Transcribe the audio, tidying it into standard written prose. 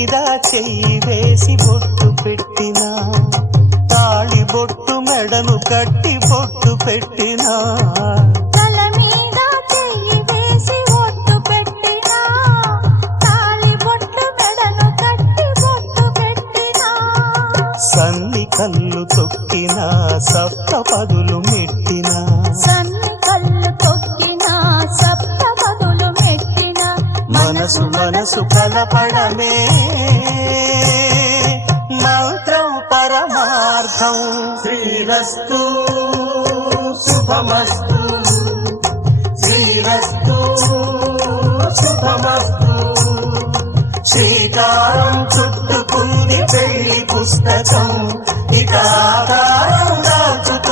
మీద చెయ్యి వేసి బొట్టు పెట్టినా, తాళి బొట్టు మెడను కట్టి బొట్టు పెట్టినా, తల మీద చెయ్యి వేసి బొట్టు పెట్టినా, తాళి బొట్టు మెడను కట్టి బొట్టు పెట్టినా, సన్ని కళ్ళు తొక్కినా సప్త పదులు మెట్టినా, సన్ని కళ్ళు తొక్కినా సప్త పదులు మెట్టినా, మనసు మనసు కలపడమే మంత్రం పరమార్థం. శ్రీరస్తు శుభమస్తు, శ్రీరస్తు శుభమస్తు. శ్రీకారం చుట్టుకుంది పెళ్లి పుస్తకం, ఇక ఆకారం దాచుతుంది